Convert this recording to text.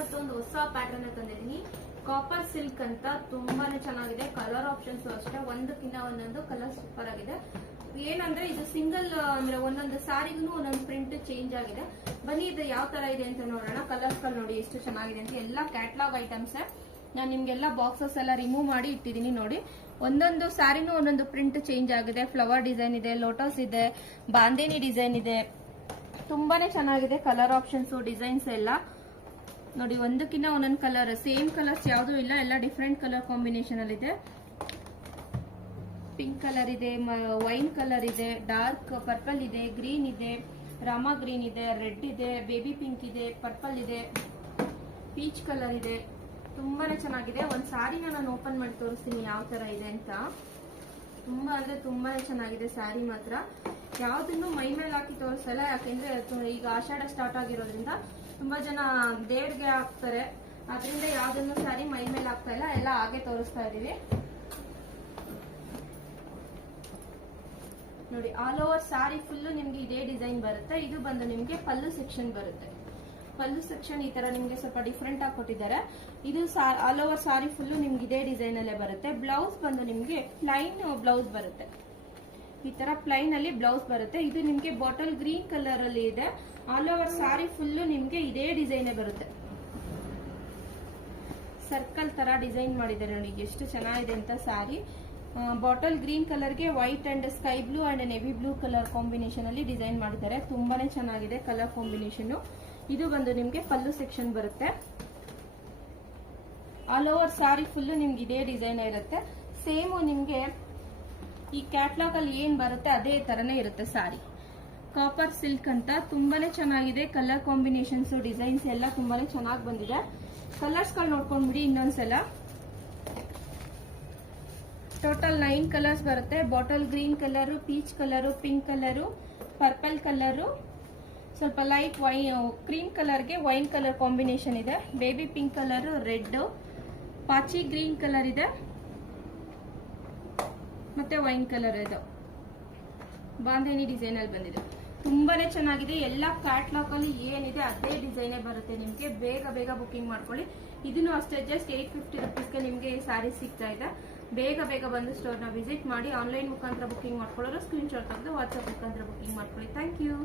ಇವತ್ತೊಂದು ಹೊಸ ಪ್ಯಾಟರ್ನ್ ತಂದಿದ್ದೀನಿ. ಕಾಪರ್ ಸಿಲ್ಕ್ ಅಂತ ತುಂಬಾನೇ ಚೆನ್ನಾಗಿದೆ. ಕಲರ್ ಆಪ್ಷನ್ಸ್ ಅಷ್ಟೇ, ಒಂದಕ್ಕಿಂತ ಒಂದೊಂದು ಕಲರ್ ಸೂಪರ್ ಆಗಿದೆ. ಏನಂದ್ರೆ ಇದು ಸಿಂಗಲ್ ಅಂದ್ರೆ ಒಂದೊಂದು ಸಾರಿಗೂ ಒಂದೊಂದು ಪ್ರಿಂಟ್ ಚೇಂಜ್ ಆಗಿದೆ. ಬನ್ನಿ ಇದು ಯಾವ ತರ ಇದೆ ಅಂತ ನೋಡೋಣ. ಕಲರ್ಸ್ ನೋಡಿ ಎಷ್ಟು ಚೆನ್ನಾಗಿದೆ ಅಂತ. ಎಲ್ಲ ಕ್ಯಾಟ್ಲಾಗ್ ಐಟಮ್ಸ್. ನಾನು ನಿಮ್ಗೆಲ್ಲ ಬಾಕ್ಸಸ್ ಎಲ್ಲ ರಿಮೂವ್ ಮಾಡಿ ಇಟ್ಟಿದ್ದೀನಿ ನೋಡಿ. ಒಂದೊಂದು ಸ್ಯಾರಿನೂ ಒಂದೊಂದು ಪ್ರಿಂಟ್ ಚೇಂಜ್ ಆಗಿದೆ. ಫ್ಲವರ್ ಡಿಸೈನ್ ಇದೆ, ಲೋಟಸ್ ಇದೆ, ಬಾಂದೇನಿ ಡಿಸೈನ್ ಇದೆ. ತುಂಬಾನೇ ಚೆನ್ನಾಗಿದೆ ಕಲರ್ ಆಪ್ಷನ್ಸ್, ಡಿಸೈನ್ಸ್ ಎಲ್ಲ ನೋಡಿ. ಒಂದಕ್ಕಿಂತ ಒಂದೊಂದು ಕಲರ್, ಸೇಮ್ ಕಲರ್ಸ್ ಯಾವ್ದು ಇಲ್ಲ, ಎಲ್ಲ ಡಿಫ್ರೆಂಟ್ ಕಲರ್ ಕಾಂಬಿನೇಷನ್ ಅಲ್ಲಿ ಇದೆ. ಪಿಂಕ್ ಕಲರ್ ಇದೆ, ವೈನ್ ಕಲರ್ ಇದೆ, ಡಾರ್ಕ್ ಪರ್ಪಲ್ ಇದೆ, ಗ್ರೀನ್ ಇದೆ, ರಾಮಾ ಗ್ರೀನ್ ಇದೆ, ರೆಡ್ ಇದೆ, ಬೇಬಿ ಪಿಂಕ್ ಇದೆ, ಪರ್ಪಲ್ ಇದೆ, ಪೀಚ್ ಕಲರ್ ಇದೆ. ತುಂಬಾನೇ ಚೆನ್ನಾಗಿದೆ. ಒಂದ್ ಸಾರಿನ ನಾನು ಓಪನ್ ಮಾಡಿ ತೋರಿಸ್ತೀನಿ ಯಾವ ತರ ಇದೆ ಅಂತ. ತುಂಬಾ ಅಂದ್ರೆ ತುಂಬಾನೇ ಚೆನ್ನಾಗಿದೆ ಸ್ಯಾರಿ ಮಾತ್ರ. ಯಾವ್ದನ್ನು ಮೈ ಮೇಲೆ ಹಾಕಿ ತೋರಿಸಲ್ಲ, ಯಾಕೆಂದ್ರೆ ಈಗ ಆಷಾಢ ಸ್ಟಾರ್ಟ್ ಆಗಿರೋದ್ರಿಂದ ತುಂಬಾ ಜನ ದೇವ್ರಿಗೆ ಹಾಕ್ತಾರೆ. ಅದರಿಂದ ಯಾವ್ದನ್ನು ಸ್ಯಾರಿ ಮೈ ಮೇಲೆ ಹಾಕ್ತಾ ಇಲ್ಲ, ಎಲ್ಲ ಹಾಗೆ ತೋರಿಸ್ತಾ ಇದೀವಿ ನೋಡಿ. ಆಲ್ ಓವರ್ ಸಾರಿ ಫುಲ್ ನಿಮ್ಗೆ ಇದೇ ಡಿಸೈನ್ ಬರುತ್ತೆ. ಇದು ಬಂದು ನಿಮ್ಗೆ ಪಲ್ಲು ಸೆಕ್ಷನ್ ಬರುತ್ತೆ. ಪಲ್ಲು ಸೆಕ್ಷನ್ ಈ ತರ ನಿಮ್ಗೆ ಸ್ವಲ್ಪ ಡಿಫ್ರೆಂಟ್ ಆಗಿ ಕೊಟ್ಟಿದ್ದಾರೆ. ಇದು ಆಲ್ ಓವರ್ ಸಾರಿ ಫುಲ್ ನಿಮ್ಗೆ ಇದೇ ಡಿಸೈನ್ ಅಲ್ಲೇ ಬರುತ್ತೆ. ಬ್ಲೌಸ್ ಬಂದು ನಿಮ್ಗೆ ಪ್ಲೈನ್ ಬ್ಲೌಸ್ ಬರುತ್ತೆ. ಈ ತರ ಪ್ಲೈನ್ ಅಲ್ಲಿ ಬ್ಲೌಸ್ ಬರುತ್ತೆ. ಇದು ನಿಮ್ಗೆ ಬಾಟಲ್ ಗ್ರೀನ್ ಕಲರ್ ಅಲ್ಲಿ ಇದೆ. ಆಲ್ ಓವರ್ ಸಾರಿ ಫುಲ್ ನಿಮ್ಗೆ ಇದೇ ಡಿಸೈನ್ ಬರುತ್ತೆ. ಸರ್ಕಲ್ ತರ ಡಿಸೈನ್ ಮಾಡಿದ್ದಾರೆ ನೋಡಿ, ಎಷ್ಟು ಚೆನ್ನಾಗಿದೆ ಅಂತ ಸಾರಿ. ಬಾಟಲ್ ಗ್ರೀನ್ ಕಲರ್ಗೆ white and sky blue and navy blue colour combination ಅಲ್ಲಿ ಡಿಸೈನ್ ಮಾಡಿದ್ದಾರೆ. ತುಂಬಾನೇ ಚೆನ್ನಾಗಿದೆ ಕಲರ್ ಕಾಂಬಿನೇಷನ್. ಇದು ಬಂದು ನಿಮ್ಗೆ ಪಲ್ಲು ಸೆಕ್ಷನ್ ಬರುತ್ತೆ. ಆಲ್ ಓವರ್ ಸಾರಿ ಫುಲ್ ನಿಮ್ಗೆ ಇದೇ ಡಿಸೈನ್ ಇರುತ್ತೆ. ಸೇಮ್ ನಿಮ್ಗೆ ಈ ಕ್ಯಾಟ್ಲಾಗ್ ಅಲ್ಲಿ ಏನ್ ಬರುತ್ತೆ ಅದೇ ತರನೇ ಇರುತ್ತೆ ಸಾರಿ. ಕಾಪರ್ ಸಿಲ್ಕ್ ಅಂತ ತುಂಬಾನೇ ಚೆನ್ನಾಗಿದೆ. ಕಲರ್ ಕಾಂಬಿನೇಷನ್ಸ್, ಡಿಸೈನ್ಸ್ ಎಲ್ಲ ತುಂಬಾನೇ ಚೆನ್ನಾಗಿ ಬಂದಿದೆ. ಕಲರ್ಸ್ ಗಳು ನೋಡ್ಕೊಂಡ್ಬಿಡಿ ಇನ್ನೊಂದ್ಸಲ. ಟೋಟಲ್ 9 ಕಲರ್ಸ್ ಬರುತ್ತೆ. Bottle green colour, peach colour, pink colour, purple colour, ಸ್ವಲ್ಪ ಲೈಟ್ ಕ್ರೀಮ್ ಕಲರ್ಗೆ ವೈನ್ ಕಲರ್ ಕಾಂಬಿನೇಷನ್ ಇದೆ. ಬೇಬಿ ಪಿಂಕ್ ಕಲರ್, ರೆಡ್, ಪಾಚಿ ಗ್ರೀನ್ ಕಲರ್ ಇದೆ, ಮತ್ತೆ ವೈನ್ ಕಲರ್ ಇದೆ. ಬಾಂಧೇನಿ ಡಿಸೈನ್ ಅಲ್ಲಿ ಬಂದಿದೆ. ತುಂಬಾನೇ ಚೆನ್ನಾಗಿದೆ. ಎಲ್ಲ ಕ್ಯಾಟ್ಲಾಗ್ ಅಲ್ಲಿ ಏನಿದೆ ಅದೇ ಡಿಸೈನ್ ಬರುತ್ತೆ ನಿಮ್ಗೆ. ಬೇಗ ಬೇಗ ಬುಕಿಂಗ್ ಮಾಡ್ಕೊಳ್ಳಿ. ಇದನ್ನು ಅಷ್ಟೇ, ಜಸ್ಟ್ 850 ರುಪೀಸ್ಗೆ ನಿಮ್ಗೆ ಸ್ಯಾರಿ ಸಿಗ್ತಾ ಇದೆ. ಬೇಗ ಬೇಗ ಬಂದು ಸ್ಟೋರ್ನ ವಿಸಿಟ್ ಮಾಡಿ. ಆನ್ಲೈನ್ ಮುಖಾಂತರ ಬುಕಿಂಗ್ ಮಾಡ್ಕೊಳ್ಳೋರು ಸ್ಕ್ರೀನ್ ಶಾಟ್ ತೆಗೆದು ವಾಟ್ಸ್ಆಪ್ ಮುಖಾಂತರ ಬುಕಿಂಗ್ ಮಾಡ್ಕೊಳ್ಳಿ. Thank you.